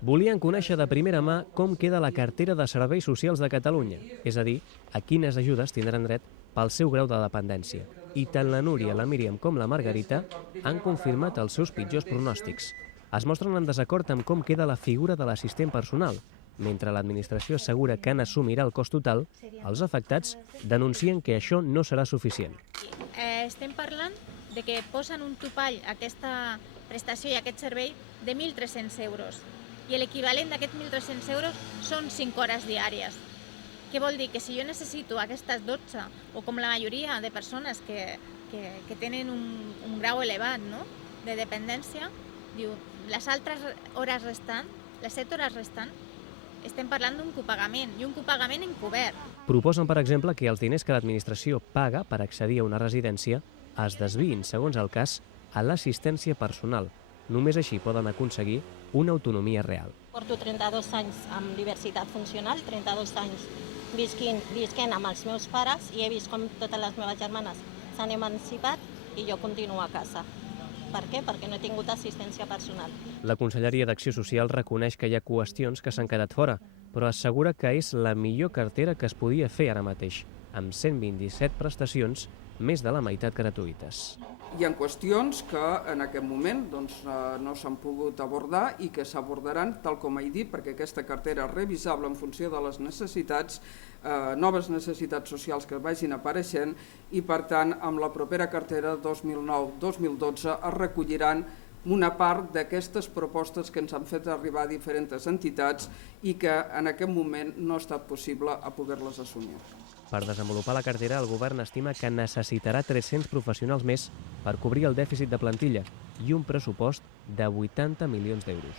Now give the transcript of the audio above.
Volien conèixer de primera mà com queda la cartera de serveis socials de Catalunya, és a dir, a quines ajudes tindran dret pel seu grau de dependència. I tant la Núria, la Míriam com la Margarita han confirmat els seus pitjors pronòstics. Es mostren en desacord amb com queda la figura de l'assistent personal. Mentre l'administració assegura que n'assumirà el cost total, els afectats denuncien que això no serà suficient. Estem parlant de que posen un topall a aquesta prestació i a aquest servei de 1.300 euros. I l'equivalent d'aquests 1.300 euros són 5 hores diàries. Què vol dir? Que si jo necessito aquestes 12, o com la majoria de persones que tenen un grau elevat, no?, de dependència, diu, les altres hores restants, les 7 hores restants, estem parlant d'un copagament, i un copagament encobert. Proposen, per exemple, que els diners que l'administració paga per accedir a una residència es desviïn, segons el cas, a l'assistència personal. Només així poden aconseguir una autonomia real. Porto 32 anys amb diversitat funcional, 32 anys visquent amb els meus pares i he vist com totes les meves germanes s'han emancipat i jo continuo a casa. Per què? Perquè no he tingut assistència personal. La Conselleria d'Acció Social reconeix que hi ha qüestions que s'han quedat fora, però assegura que és la millor cartera que es podia fer ara mateix, amb 127 prestacions, més de la meitat gratuïtes. Hi ha qüestions que en aquest moment no s'han pogut abordar i que s'abordaran, tal com he dit, perquè aquesta cartera és revisable en funció de les necessitats, noves necessitats socials que vagin apareixent i, per tant, amb la propera cartera 2009-2012 es recolliran una part d'aquestes propostes que ens han fet arribar a diferents entitats i que en aquest moment no ha estat possible a poder-les assumir. Per desenvolupar la cartera, el govern estima que necessitarà 300 professionals més per cobrir el dèficit de plantilla i un pressupost de 80 milions d'euros.